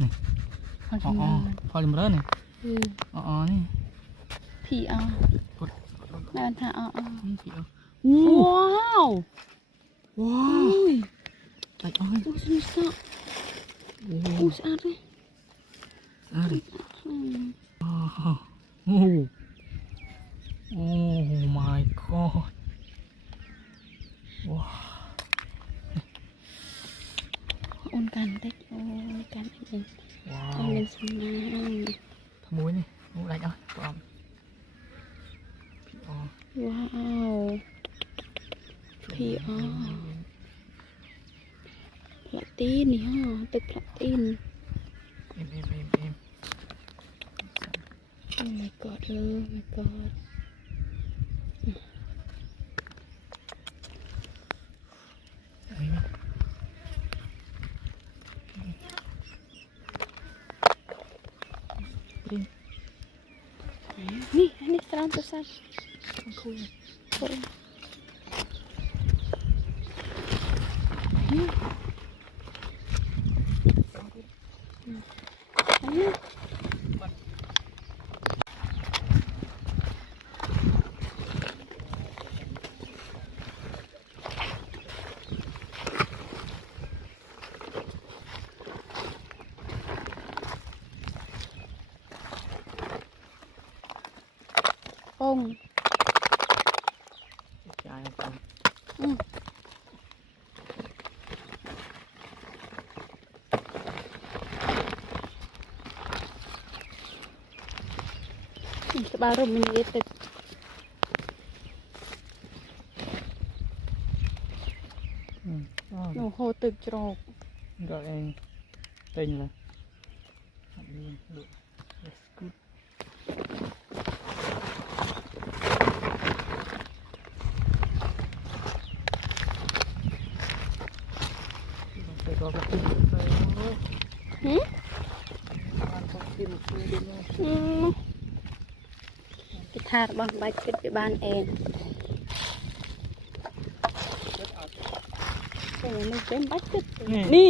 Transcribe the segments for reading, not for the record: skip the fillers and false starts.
นี่อ๋อพอจำเริญนี่อ๋อนี่ผีเอาแม่ท่าอ๋อผีเอาว้าวว้าวไปอ้อยโอ้สนุกสะโอ้สะอาดเลยอะไรโอ้โอ้โอ้ my god ว้าวโอนกันเด็กโอนกันเองว้า เอา ว เป็นสำนักทำมุ้ยนี่มุ้ยอะไรเนาะปลอมผีอ๋อว้าวผีอ๋อพลาตีนนี่ฮะตึกพลาตีนเอ็ม โอ้ my god เลย my god นี่อันนี้ตรองตัวสั้นคุยอันนี้ปงใจปลอมสบายร่มมันเย็ดตึกโอ้โหตึกจรกก็เองเต็งเลยอันนี้ดู that's good ไปก็กระติกไปกีตาร์บางใบขึ้นไปบ้านเองแต่มันเป็นใบขึ้นนี่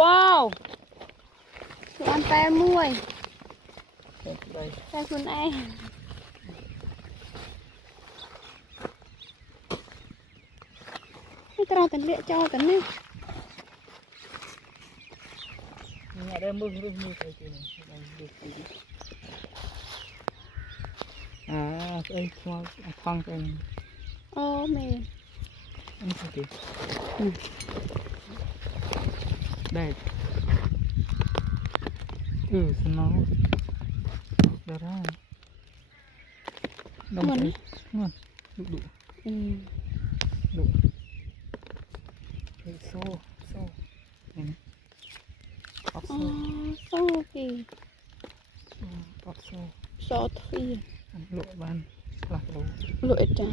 ว้าวร้านแปรมวยแปรคุณเองนี่ตราตันเลี้ยเจ้าตันนี่นี่adaมือไปกินไอ้ทองทองเป็นโอ้เมย์อันนี้สิได้สนองเดี๋ยวได้ดมไปนู่นดุดุโซ่เห็นปอกโซ่โซ่กี่ปอกโซ่ โซ่ที่หลวบ้านหลักโลหลวจ้า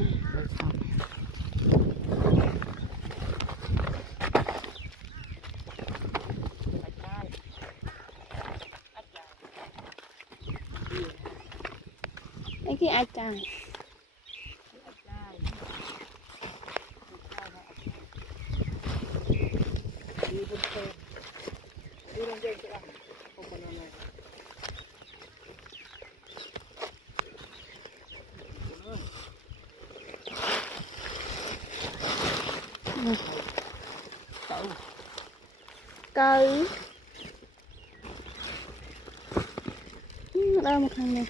ไอ้ที่อาจารย์เกาได้มาครั้งนึง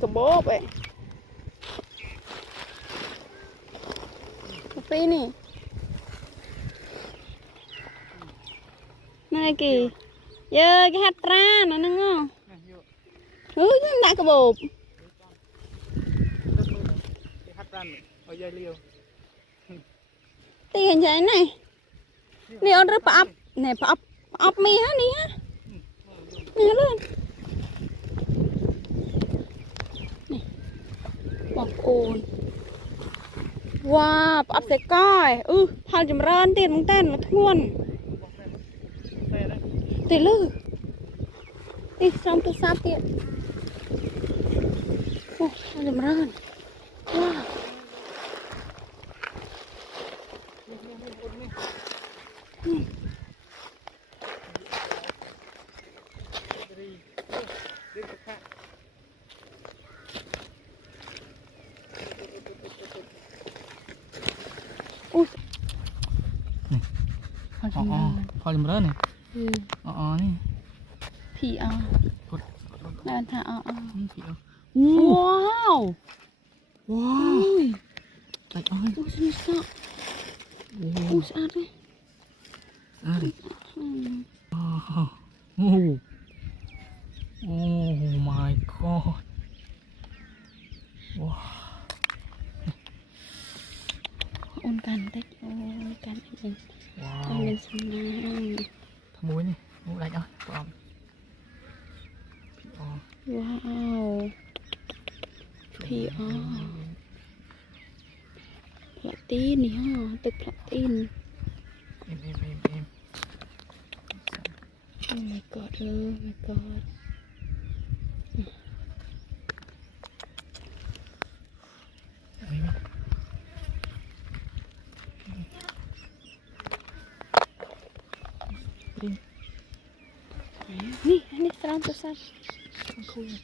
กระบอกไปกาแฟนี่นั่นกี่เยอะแค่ตราหน่อยนึงอ่ะยังได้กระบอกตีเห็นใจไหนนี่เอาเรื่องปอบเนี่ยปอบมีฮะนี่ฮะนี่เลยนี่บอกโอนว้าปอบเสกก้อยพาจำเริญตีนมึงเต้นมาทวนตีลือตีซ้อมตัวซาตี Oh, ada meran. Wah. Oh. Nih. Ada Oh, meran. paling berat nih. Oh, nih. PR. Nah, tak Video. Wow. Wow. Ui. Tại ơi. Susah. Searah. Đây. Hmm. Oh. Oh. Oh my god. Wow. Ôn cantik. Oh, cantik. Wow. Mình senang. Thằng muối này, muối lạnh ơi, còn. Wow. PR. Platin nih ha,ទឹកplatin. Em. Oh my god, oh my god. Nih, serang besar. Cool.